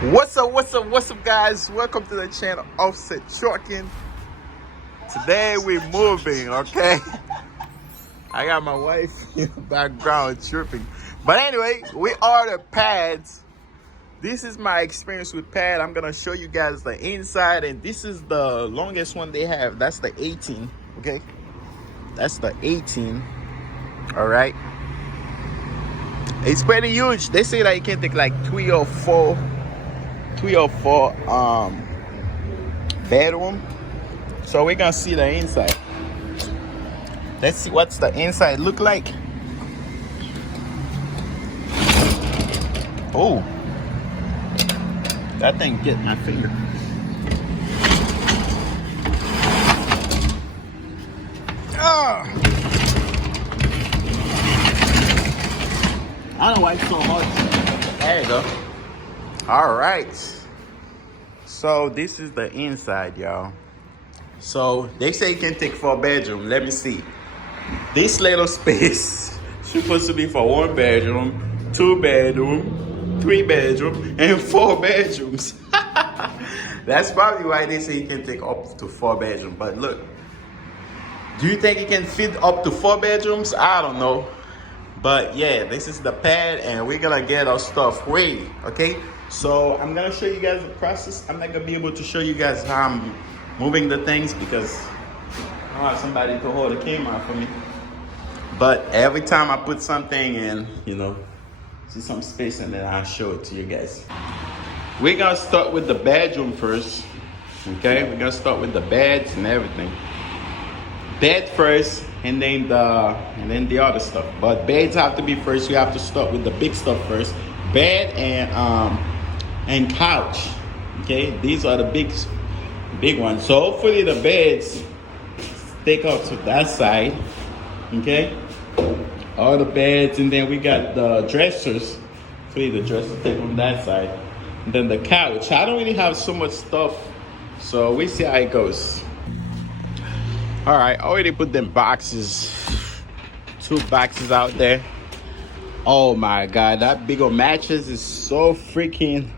What's up, guys? Welcome to the channel, Offset Trucking. Today we're moving, okay? I got my wife in the background tripping. But anyway, we ordered pads. This is my experience with pad. I'm gonna show you guys the inside, and this is the longest one they have. That's the 18, okay? That's the 18, all right? It's pretty huge. They say that you can take like three or four bedroom. So we're gonna see the inside. Let's see what's the inside look like. Oh, that thing hit my finger. I don't know why it's so hard. There you go. All right, so this is the inside, y'all. So they say you can take 4 bedroom. Let me see. This little space supposed to be for 1 bedroom, 2 bedroom, 3 bedroom, and 4 bedrooms. That's probably why they say you can take up to 4 bedroom. But look, do you think you can fit up to 4 bedrooms? I don't know. But yeah, this is the pad, and we're gonna get our stuff ready, okay? So I'm gonna show you guys the process. I'm not gonna be able to show you guys how I'm moving the things because I don't have somebody to hold the camera for me. But every time I put something in, see some space, and then I'll show it to you guys. We're gonna start with the bedroom first, okay? We're gonna start with the beds and everything. Bed first, and then the other stuff. But beds have to be first. We have to start with the big stuff first. Bed and couch. Okay, these are the big ones. So hopefully the beds take out to that side. Okay, all the beds, and then we got the dressers. Hopefully the dressers take on that side. And then the couch. I don't really have so much stuff, so we see how it goes. All right, I already put them boxes, 2 boxes out there. Oh my God, that big old mattress is so freaking,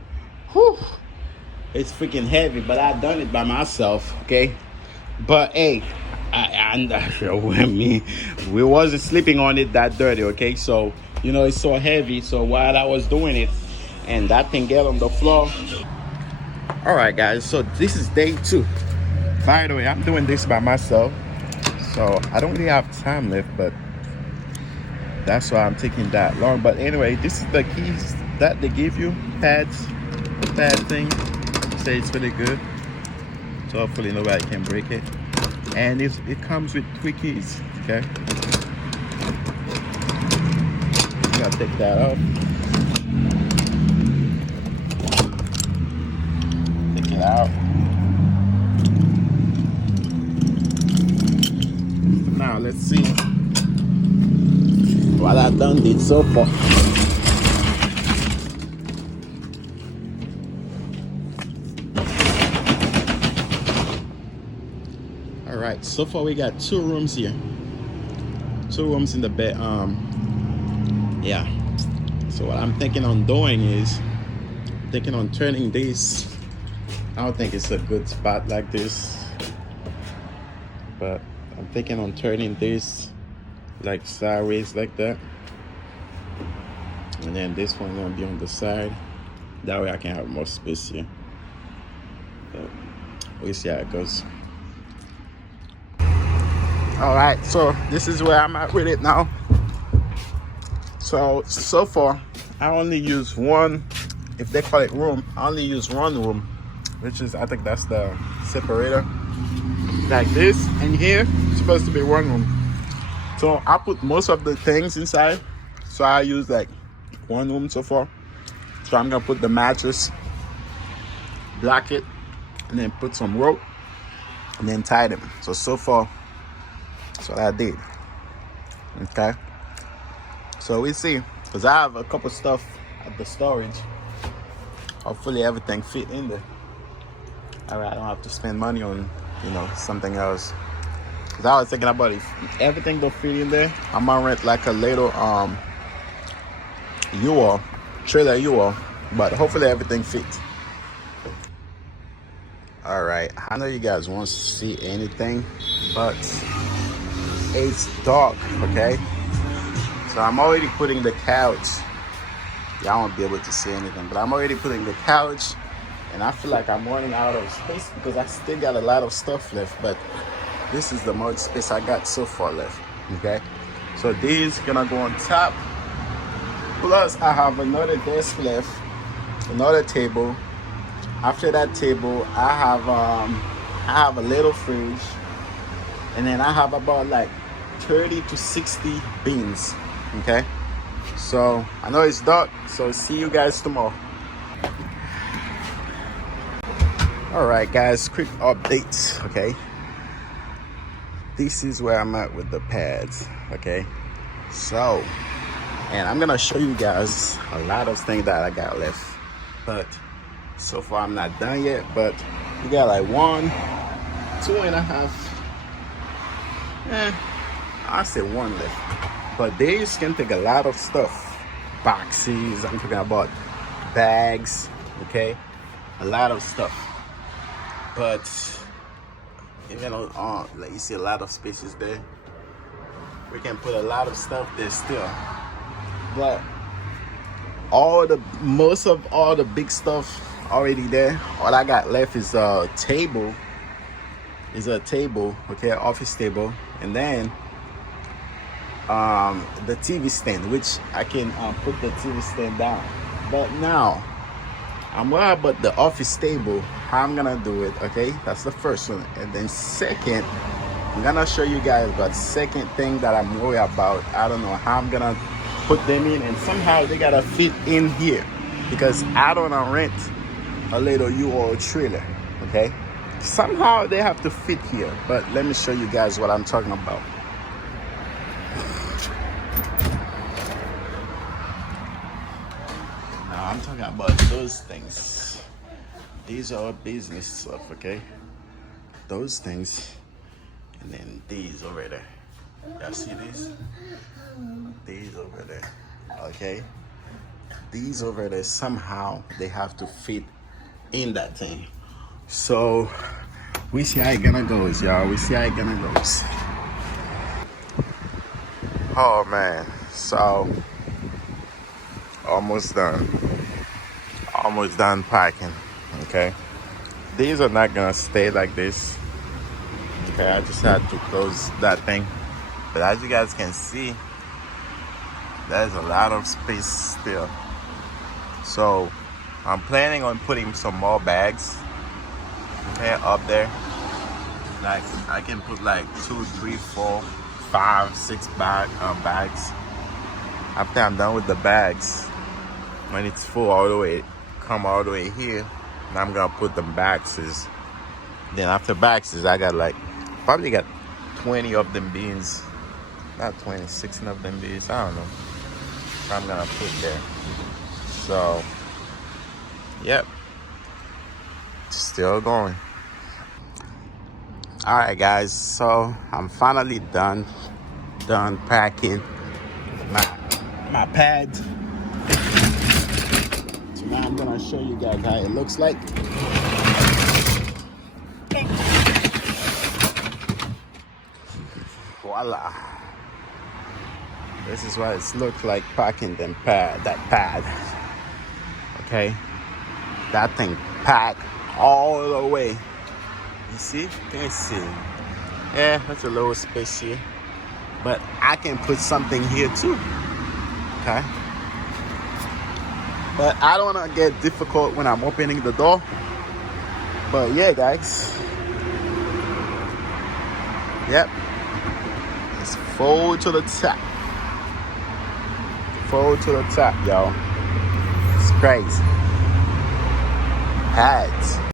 it's freaking heavy, but I done it by myself, okay? But hey, we wasn't sleeping on it that dirty, okay? So, it's so heavy, so while I was doing it, and that thing get on the floor. All right, guys, so this is day 2. By the way, I'm doing this by myself, so I don't really have time left, but that's why I'm taking that long. But anyway, this is the keys that they give you, pads, the pad thing. Say it's really good, so hopefully nobody can break it. And it comes with 3 keys, okay? You gotta take that off. Take it out. Now let's see what I've done did so far. All right, so far we got 2 rooms here. 2 rooms in the bed. Yeah. So what I'm thinking on doing is turning this. I don't think it's a good spot like this, but I'm thinking on turning this like sideways like that, and then this one gonna be on the side. That way I can have more space here. But we'll see how it goes. All right, so this is where I'm at with it now. So far I only use one, if they call it room, I only use 1 room, which is, I think that's the separator. Like this, and here it's supposed to be 1 room. So I put most of the things inside, so I use like 1 room so far. So I'm gonna put the mattress, block it, and then put some rope, and then tie them. So far that's what I did. Okay, so we see, because I have a couple stuff at the storage. Hopefully everything fit in there. All right, I don't have to spend money on something else. Cause I was thinking about if everything don't fit in there, I'm gonna rent like a little U-Haul, trailer U-Haul, but hopefully everything fits. All right, I know you guys won't see anything, but it's dark, okay? So I'm already putting the couch. Y'all won't be able to see anything, but I'm already putting the couch, and I feel like I'm running out of space because I still got a lot of stuff left, but this is the most space I got so far left, okay? So these gonna go on top. Plus, I have another desk left, another table. After that table, I have a little fridge, and then I have about like 30 to 60 beans. Okay, so I know it's dark, so see you guys tomorrow. All right, guys, quick updates. Okay, this is where I'm at with the pads. Okay, so. And I'm gonna show you guys a lot of things that I got left, but so far I'm not done yet. But we got like 1, 2.5, I say 1 left. But these can take a lot of stuff, boxes. I'm talking about bags, okay, a lot of stuff. But you know, like you see a lot of spaces there. We can put a lot of stuff there still. But most of all the big stuff already there. All I got left is a table. Okay, office table, and then the TV stand, which I can put the TV stand down. But now I'm worried about the office table. How I'm gonna do it? Okay, that's the first one, and then second, I'm gonna show you guys about second thing that I'm worried about. I don't know how I'm gonna put them in, and somehow they gotta fit in here because I don't wanna rent a little U-Haul trailer. Okay, somehow they have to fit here. But let me show you guys what I'm talking about. Now I'm talking about those things. These are business stuff, okay? Those things, and then these over there. Y'all see these? These over there, okay? These over there, somehow they have to fit in that thing. So we see how it gonna goes, y'all. We see how it gonna goes. Oh man, so almost done packing. Okay, these are not gonna stay like this. Okay, I just had to close that thing, but as you guys can see, there's a lot of space still. So I'm planning on putting some more bags, okay, up there. Like I can put like 2, 3, 4, 5, 6 bags. After I'm done with the bags, when it's full all the way, come all the way here, and I'm gonna put the boxes. Then after boxes, I got like probably got 20 of them beans, not 20, 16 of them beans. I don't know. I'm gonna put there. So, yep, still going. All right, guys. So I'm finally done packing my pads. So now I'm gonna show you guys how it looks like. Voila. This is what it looks like packing that pad. Okay, that thing packed all the way. You see? Can you see? Yeah, that's a little space here, but I can put something here too. Okay, but I don't want to get difficult when I'm opening the door. But yeah, guys. Yep. Let's fold to the top. Fold to the top, y'all. It's crazy. Pads.